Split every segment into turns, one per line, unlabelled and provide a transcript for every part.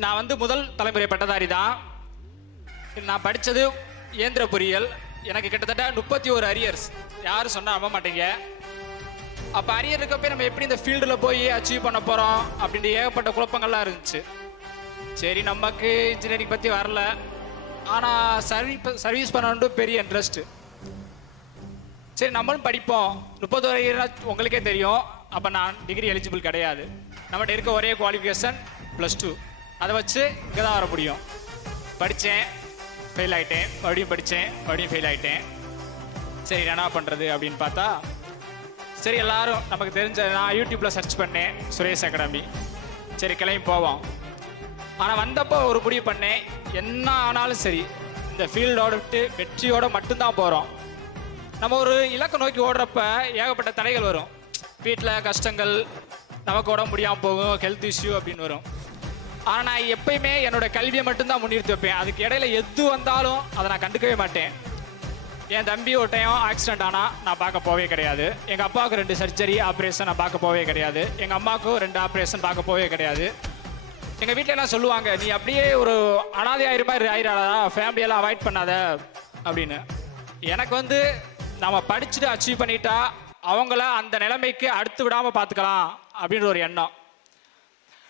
நான் வந்து முதல் தலைமுறை பட்டதாரி தான். நான் படித்தது இயந்திர பொறியியல் எனக்கு கிட்டத்தட்ட முப்பத்தி ஒரு அரியர்ஸ் யாரும் சொன்னால் நம்ப மாட்டீங்க. அப்போ அரியர் இருக்கப்போ நம்ம எப்படி இந்த ஃபீல்டில் போய் அச்சீவ் பண்ண போகிறோம் அப்படின்ற ஏகப்பட்ட குழப்பங்கள்லாம் இருந்துச்சு. சரி நமக்கு இன்ஜினியரிங் பற்றி வரல. ஆனால் சர்வீ சர்வீஸ் பண்ணணுன்ட்டு பெரிய இன்ட்ரெஸ்ட்டு சரி நம்மளும் படிப்போம். முப்பது இயர் உங்களுக்கே தெரியும். அப்போ நான் டிகிரி எலிஜிபிள் கிடையாது. நம்மகிட்ட இருக்க ஒரே குவாலிஃபிகேஷன் ப்ளஸ் டூ அதை வச்சு இங்கே தான் வர முடியும். படித்தேன் ஃபெயில் ஆகிட்டேன் மறுபடியும் படித்தேன் மறுபடியும் ஃபெயில் ஆகிட்டேன் சரி என்ன பண்ணுறது அப்படின்னு பார்த்தா சரி எல்லாரும் நமக்கு தெரிஞ்ச நான் யூடியூப்பில் சர்ச் பண்ணேன் சுரேஷ் அகாடமி சரி கிளம்பி போவோம். ஆனால் வந்தப்போ ஒரு முடிவு பண்ணேன் என்ன ஆனாலும் சரி இந்த ஃபீல்டோட விட்டு வெற்றியோட மட்டும்தான் போகிறோம் நம்ம ஒரு இலக்கை நோக்கி ஓடுறப்ப ஏகப்பட்ட தடைகள் வரும். வீட்டில் கஷ்டங்கள் நமக்கு உடம்பு முடியாமல் போகும் ஹெல்த் இஷ்யூ அப்படின்னு வரும். ஆனால் நான் எப்பயுமே என்னோட கல்வியை மட்டும்தான் முன்னிறுத்தி வைப்பேன். அதுக்கு இடையில எது வந்தாலும் அதை நான் கண்டுக்கவே மாட்டேன். என் தம்பி ஒரு டைம் ஆக்சிடென்ட் ஆனால் நான் பார்க்க போவே கிடையாது. எங்கள் அப்பாவுக்கு ரெண்டு சர்ஜரி ஆப்ரேஷன் நான் பார்க்க போவே கிடையாது. எங்கள் அம்மாவுக்கும் ரெண்டு ஆப்ரேஷன் பார்க்க போவே கிடையாது. எங்கள் வீட்டில் எல்லாம் சொல்லுவாங்க நீ அப்படியே ஒரு அனாதை ஆயிரம் மாதிரி ஆயிராடா ஃபேமிலியெல்லாம் அவாய்ட் பண்ணாத அப்படின்னு. எனக்கு வந்து நம்ம படிச்சுட்டு அச்சீவ் பண்ணிட்டா அவங்கள அந்த நிலைமைக்கு அடுத்து விடாமல் பார்த்துக்கலாம் அப்படின்ற ஒரு எண்ணம்.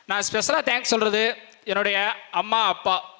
நான் ஸ்பெஷலாக தேங்க்ஸ் சொல்கிறது என்னுடைய அம்மா அப்பா.